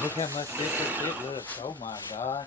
Look how much different it looks. Oh my God.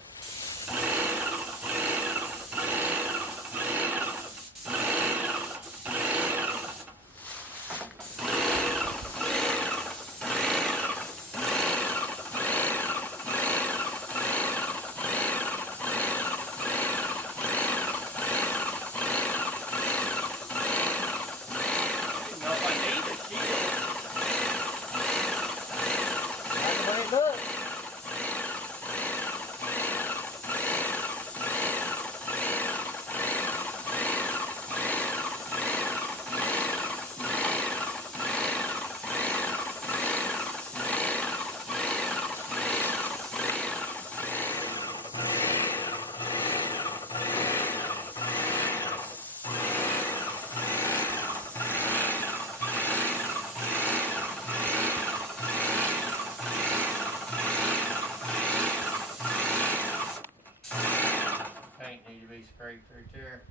Paint need to be sprayed through here.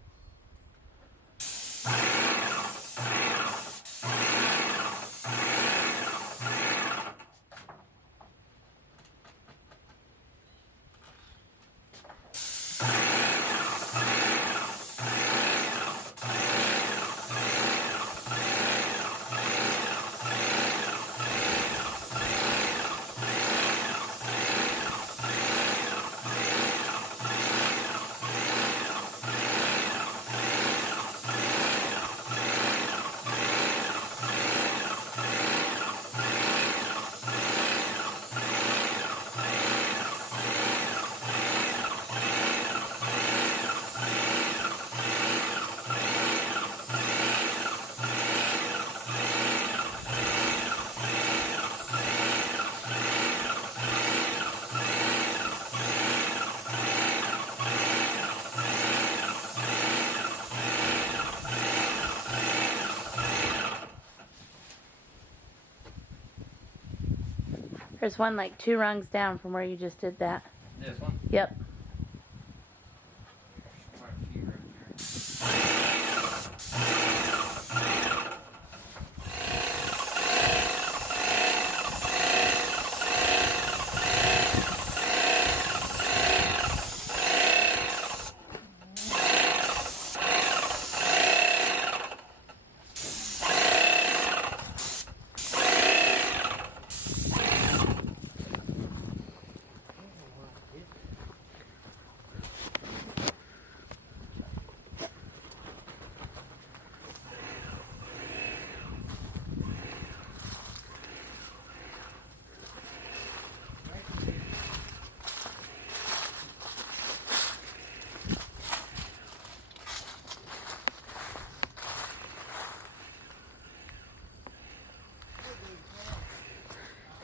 There's one like 2 rungs down from where you just did that. This one? Yep.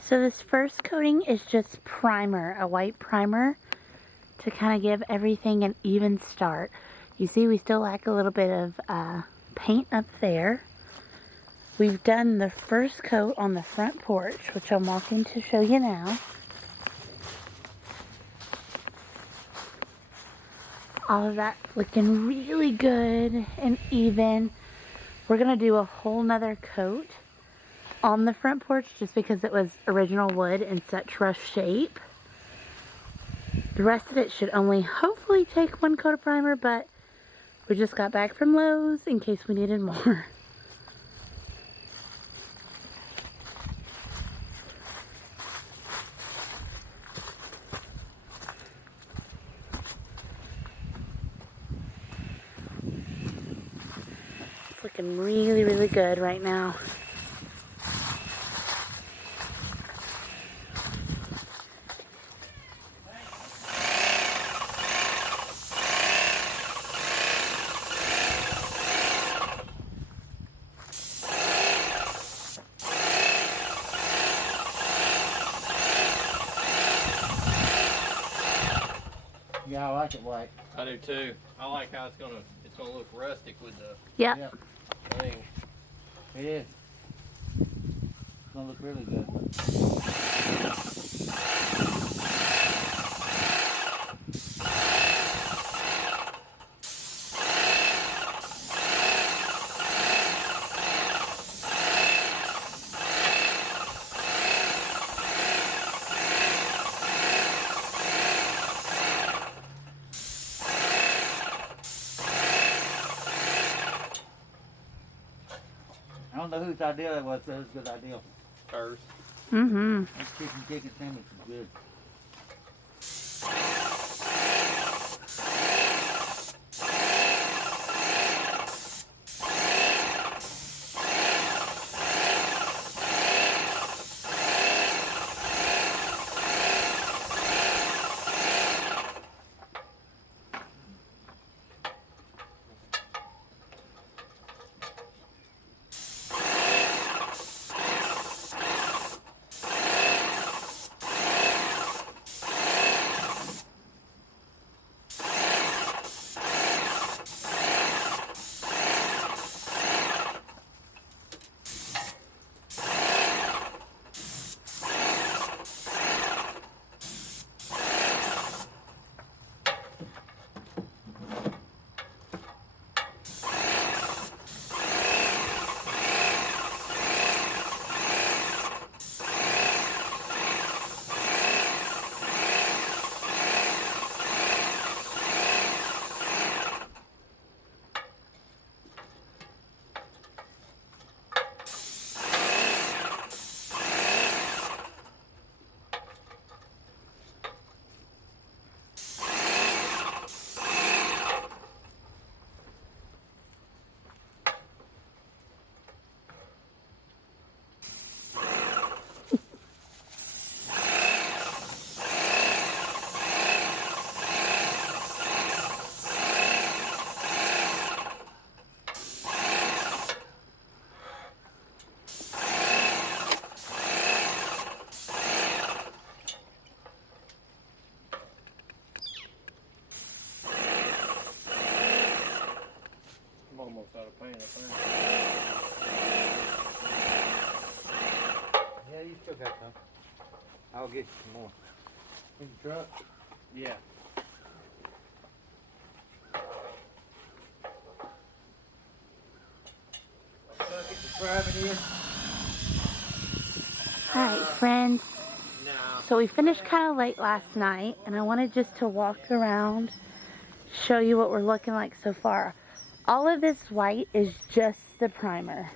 So this first coating is just primer, a white primer to kind of give everything an even start. You see we still lack a little bit of paint up there. We've done the first coat on the front porch, which I'm walking to show you now. All of that's looking really good and even. We're going to do a whole nother coat on the front porch just because it was original wood in such rough shape. The rest of it should only hopefully take 1 coat of primer, but we just got back from Lowe's in case we needed more. It's looking really, really good right now. Yeah, I like it white. I do too. I like how it's gonna look rustic with the Yep. thing. It is. gonna look really good. I don't know whose idea that was, but it was a good idea. Hers. Mm-hmm. That chicken sandwich is good. I'm almost out of paint, I think. Yeah, you still got some. I'll get you some more. In the truck? Yeah. Get the crab in here. Alright, friends. No. So we finished kind of late last night, and I wanted just to walk around, show you what we're looking like so far. All of this white is just the primer.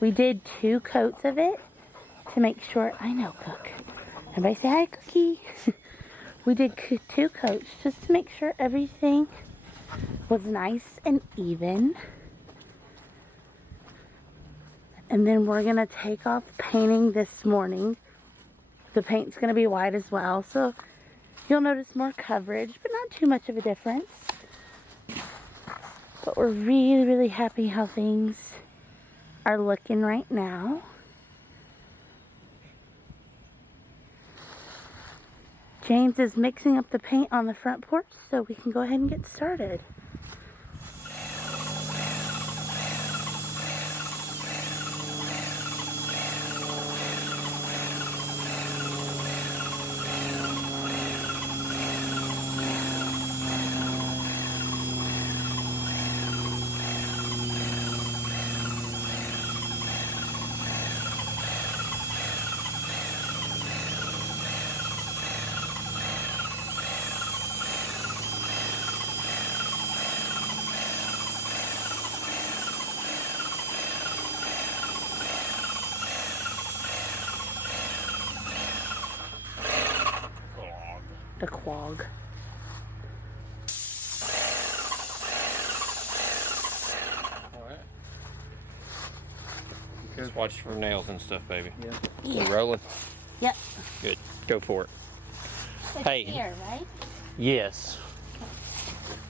We did 2 coats of it to make sure, I know, Cook. Everybody say hi, Cookie. We did 2 coats just to make sure everything was nice and even. And then we're gonna take off painting this morning. The paint's gonna be white as well, so you'll notice more coverage, but not too much of a difference. But we're really, really happy how things are looking right now. James is mixing up the paint on the front porch so we can go ahead and get started. The quag. Alright. Just watch for nails and stuff, baby. Yeah. You rolling? Yep. Good. Go for it. It's Hey. here, right? Yes.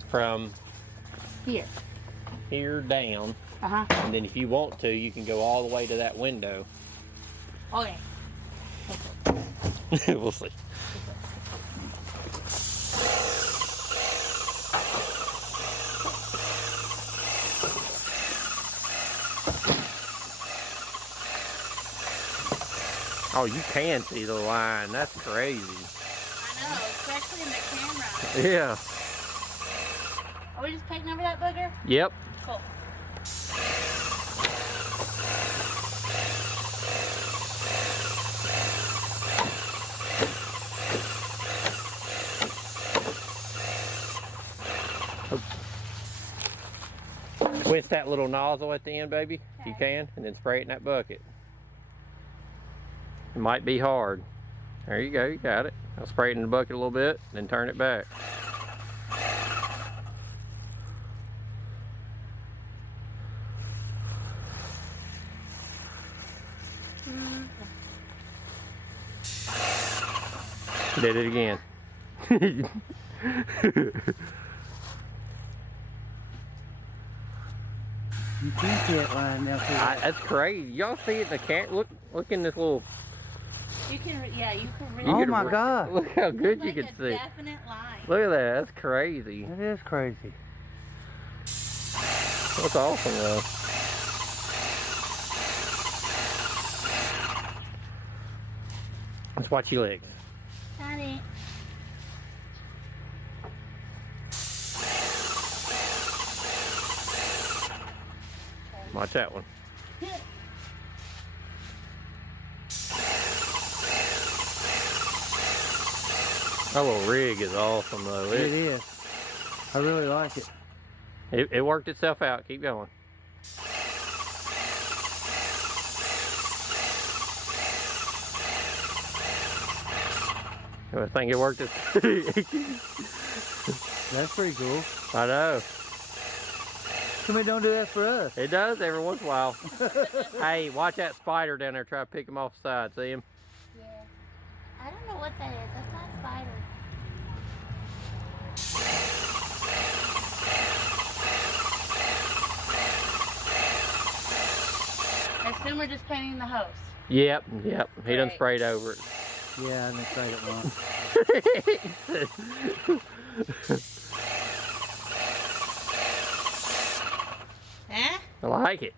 From Here. here down. Uh-huh. And then if you want to, you can go all the way to that window. Okay. We'll see. Oh, you can see the line. That's crazy. I know, especially in the camera. Yeah. Are we just painting over that booger? Yep. Cool. Twist that little nozzle at the end, baby, if you can, and then spray it in that bucket. It might be hard. There you go, you got it. I'll spray it in the bucket a little bit, then turn it back. Did it again. You can see it line now. That's crazy. Y'all see it in the can? Look in this little. You can, yeah, you can really. You Oh can my God. Look how good you like can a see. Definite line. Look at that. That's crazy. That is crazy. That's awesome, though. Let's watch your legs. Got it. Watch that one. That little rig is awesome, though. It is. I really like it. It worked itself out. Keep going. I think it worked. That's pretty cool. I know. Somebody don't do that for us. It does every once in a while. Hey, watch that spider down there. Try to pick him off the side. See him? Yeah. I don't know what that is. That's not a spider. I assume we're just painting the hose. Yep. He done Great. sprayed over it. Yeah, I didn't say it wrong. Eh? I like it.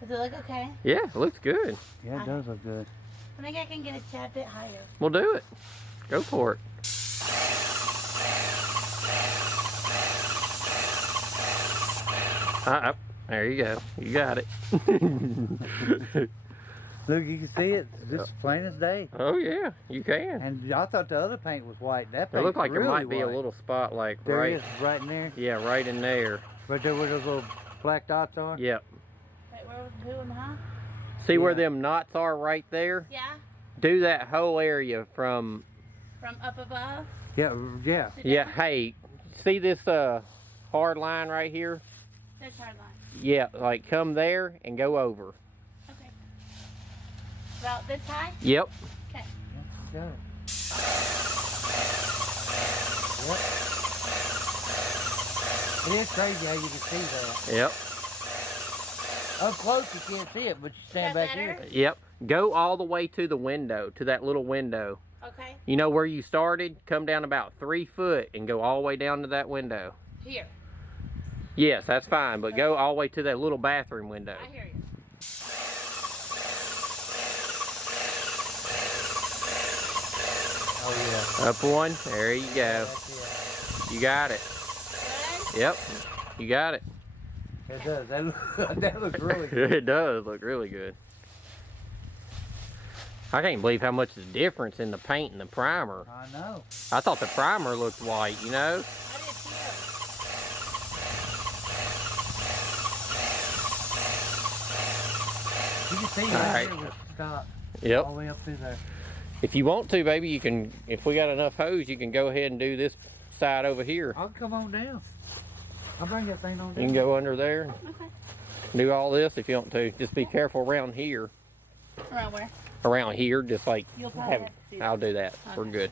Does it look okay? Yeah, it looks good. Yeah, it does look good. I think I can get a tad bit higher. We'll do it. Go for it. There you go. You got it. Look, you can see it just plain as day. Oh yeah, you can. And I thought the other paint was white. That paint It looked like really there might be a white. little spot like There right. it is, right in there. Yeah, right in there. Right there where those little black dots are. Yep. Wait, where was doing, huh? See where Yeah. them knots are right there? Yeah? Do that whole area from. From up above? Yeah, yeah. to Yeah. down? Hey, see this hard line right here? This hard line. Yeah, like come there and go over. Okay. About this high? Yep. Okay. Got it. Yep. It is crazy how you can see that. Yep. Up close you can't see it, but you stand That back better? here. Yep. Go all the way to the window, to that little window. Okay. You know where you started? Come down about 3 foot and go all the way down to that window. Here. Yes, that's fine, but go all the way to that little bathroom window. I hear you. Oh yeah. Up one. There you go. That's it. You got it. Good? Yep. You got it. It does. That looks really good. It does look really good. I can't believe how much is difference in the paint and the primer. I know. I thought the primer looked white, you know? I did too. You can see All right right. here with the stop. Yep. All the way up through there. If you want to, baby, you can, if we got enough hose, you can go ahead and do this side over here. I'll come on down. I'll bring that thing on You down. can go under there, Okay. do all this if you want to. Just be careful around here. Around where? Around here, just like, You'll probably have to see that. I'll do that. We're Okay. good.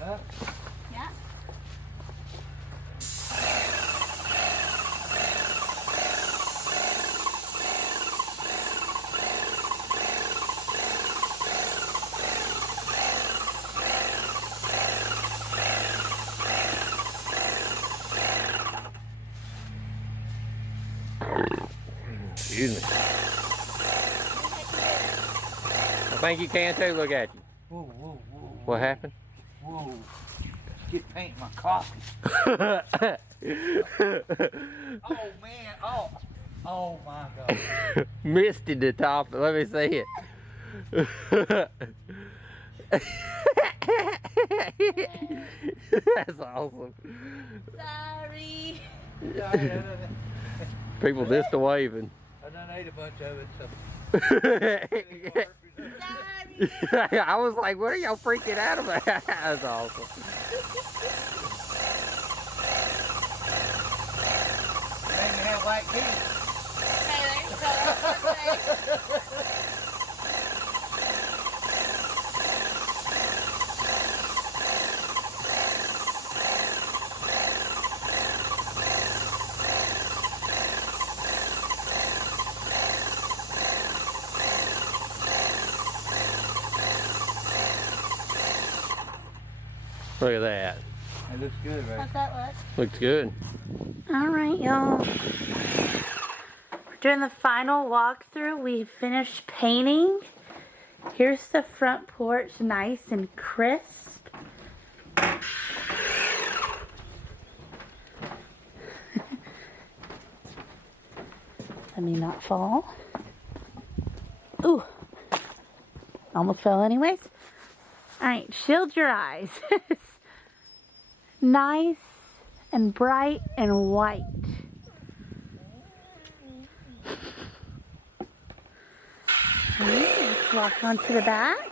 Yeah. Yeah. Excuse me. Think you can too? Look at you. Whoa, whoa, whoa. What happened? Whoa. Get paint in my coffee. Oh, man. Oh. Oh, my God. Misted the top. Let me see it. That's awesome. Sorry. People just waving. I done ate a bunch of it, so. Sorry. I was like, what are y'all freaking out about? That's awesome. Made me have white teeth. Look at that. It looks good, right? How's that look? Looks good. All right, y'all. We're doing the final walkthrough. We finished painting. Here's the front porch, nice and crisp. Let me not fall. Ooh. Almost fell anyways. All right, shield your eyes. Nice and bright and white. Alright, let's walk onto the back.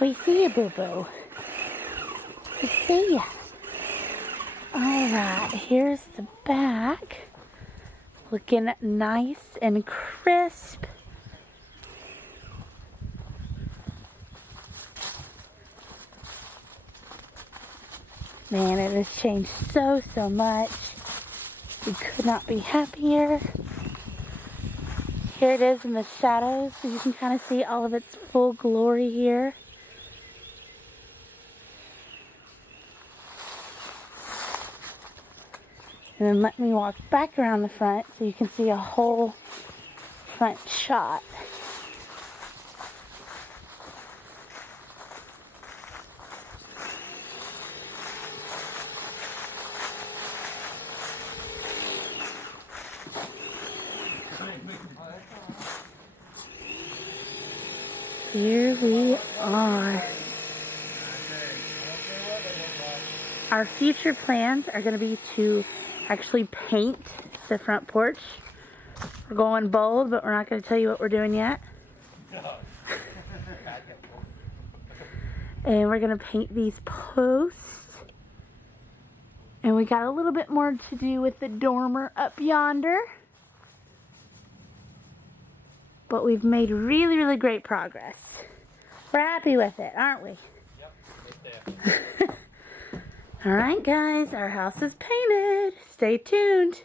We see you, boo-boo. We see ya. Alright, here's the back. Looking nice and crisp. Man, it has changed so much. We could not be happier. Here it is in the shadows, so you can kind of see all of its full glory here. And then let me walk back around the front so you can see a whole front shot. Here we are. Our future plans are going to be to actually paint the front porch. We're going bold, but we're not going to tell you what we're doing yet. And we're going to paint these posts. And we got a little bit more to do with the dormer up yonder. But we've made really great progress. We're happy with it, aren't we? Yep. Alright guys, our house is painted. Stay tuned.